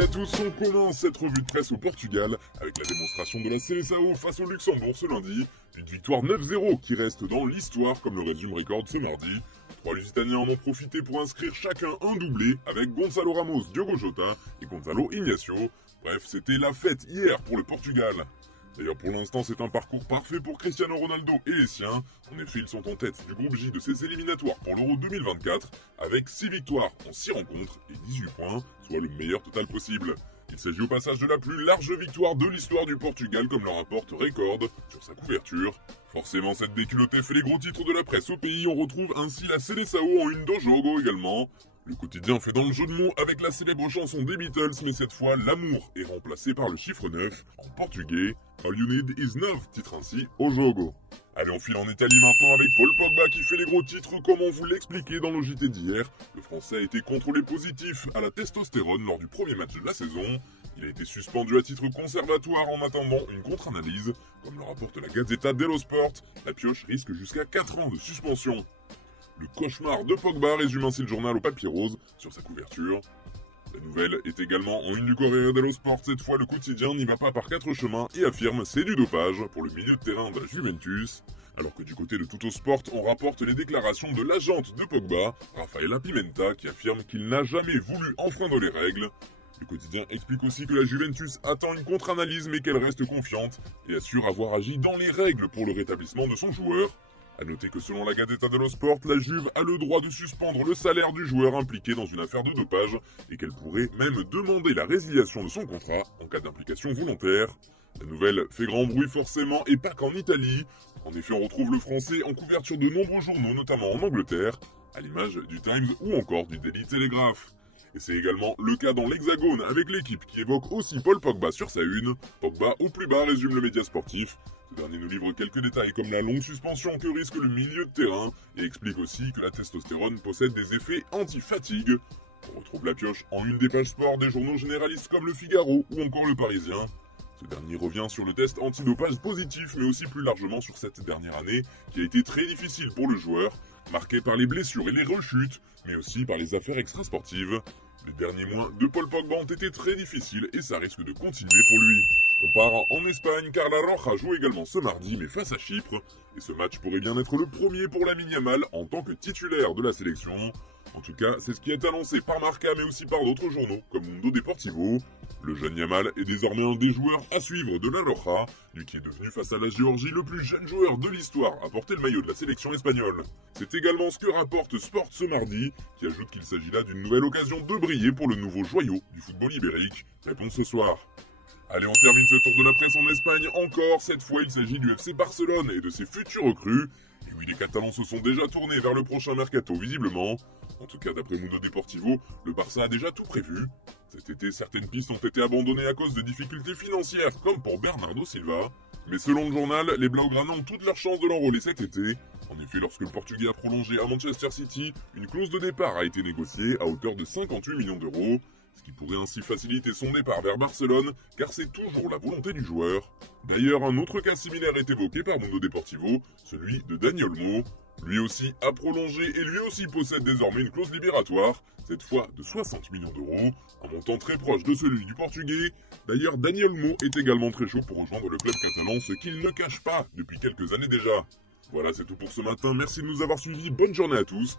et à tous, on commence cette revue de presse au Portugal avec la démonstration de la Seleção face au Luxembourg ce lundi. Une victoire 9-0 qui reste dans l'histoire comme le résume Record ce mardi. Trois Lusitaniens en ont profité pour inscrire chacun un doublé avec Gonçalo Ramos, Diogo Jota et Gonçalo Ignacio. Bref, c'était la fête hier pour le Portugal. D'ailleurs, pour l'instant, c'est un parcours parfait pour Cristiano Ronaldo et les siens. En effet, ils sont en tête du groupe J de ces éliminatoires pour l'Euro 2024, avec 6 victoires en 6 rencontres et 18 points, soit le meilleur total possible. Il s'agit au passage de la plus large victoire de l'histoire du Portugal, comme le rapporte Record sur sa couverture. Forcément, cette déculottée fait les gros titres de la presse au pays. On retrouve ainsi la Seleção en une do jogo également. Le quotidien fait dans le jeu de mots avec la célèbre chanson des Beatles, mais cette fois, l'amour est remplacé par le chiffre 9 en portugais. All you need is 9, titre ainsi au jogo. Allez, on file en Italie maintenant avec Paul Pogba qui fait les gros titres comme on vous l'expliquait dans le JT d'hier. Le Français a été contrôlé positif à la testostérone lors du premier match de la saison. Il a été suspendu à titre conservatoire en attendant une contre-analyse. Comme le rapporte la Gazzetta dello Sport, la pioche risque jusqu'à 4 ans de suspension. Le cauchemar de Pogba résume ainsi le journal au papier rose sur sa couverture. La nouvelle est également en une du Corriere dello Sport. Cette fois, le quotidien n'y va pas par 4 chemins et affirme c'est du dopage pour le milieu de terrain de la Juventus. Alors que du côté de Tuttosport, on rapporte les déclarations de l'agente de Pogba, Raffaella Pimenta, qui affirme qu'il n'a jamais voulu enfreindre les règles. Le quotidien explique aussi que la Juventus attend une contre-analyse mais qu'elle reste confiante et assure avoir agi dans les règles pour le rétablissement de son joueur. A noter que selon la Gazzetta dello Sport, la Juve a le droit de suspendre le salaire du joueur impliqué dans une affaire de dopage et qu'elle pourrait même demander la résiliation de son contrat en cas d'implication volontaire. La nouvelle fait grand bruit forcément et pas qu'en Italie. En effet, on retrouve le français en couverture de nombreux journaux, notamment en Angleterre, à l'image du Times ou encore du Daily Telegraph. Et c'est également le cas dans l'Hexagone avec l'équipe qui évoque aussi Paul Pogba sur sa une. Pogba au plus bas résume le média sportif. Ce dernier nous livre quelques détails comme la longue suspension que risque le milieu de terrain et explique aussi que la testostérone possède des effets anti-fatigue. On retrouve la pioche en une des pages sport des journaux généralistes comme Le Figaro ou encore Le Parisien. Ce dernier revient sur le test antidopage positif mais aussi plus largement sur cette dernière année qui a été très difficile pour le joueur, marquée par les blessures et les rechutes, mais aussi par les affaires extrasportives. Les derniers mois de Paul Pogba ont été très difficiles et ça risque de continuer pour lui. On part en Espagne car la Roja joue également ce mardi mais face à Chypre. Et ce match pourrait bien être le premier pour Lamine Yamal en tant que titulaire de la sélection. En tout cas, c'est ce qui est annoncé par Marca mais aussi par d'autres journaux comme Mundo Deportivo. Le jeune Yamal est désormais un des joueurs à suivre de la Roja, lui qui est devenu face à la Géorgie le plus jeune joueur de l'histoire à porter le maillot de la sélection espagnole. C'est également ce que rapporte Sport ce mardi, qui ajoute qu'il s'agit là d'une nouvelle occasion de briller pour le nouveau joyau du football ibérique. Réponse ce soir. Allez, on termine ce tour de la presse en Espagne encore. Cette fois, il s'agit du FC Barcelone et de ses futurs recrues. Et oui, les Catalans se sont déjà tournés vers le prochain mercato, visiblement. En tout cas, d'après Mundo Deportivo, le Barça a déjà tout prévu. Cet été, certaines pistes ont été abandonnées à cause de difficultés financières, comme pour Bernardo Silva. Mais selon le journal, les Blaugrana ont toutes leurs chances de l'enrôler cet été. En effet, lorsque le Portugais a prolongé à Manchester City, une clause de départ a été négociée à hauteur de 58 millions d'euros. Ce qui pourrait ainsi faciliter son départ vers Barcelone, car c'est toujours la volonté du joueur. D'ailleurs, un autre cas similaire est évoqué par Mundo Deportivo, celui de Dani Olmo. Lui aussi a prolongé et lui aussi possède désormais une clause libératoire, cette fois de 60 millions d'euros, un montant très proche de celui du Portugais. D'ailleurs, Dani Olmo est également très chaud pour rejoindre le club catalan, ce qu'il ne cache pas depuis quelques années déjà. Voilà, c'est tout pour ce matin, merci de nous avoir suivis, bonne journée à tous,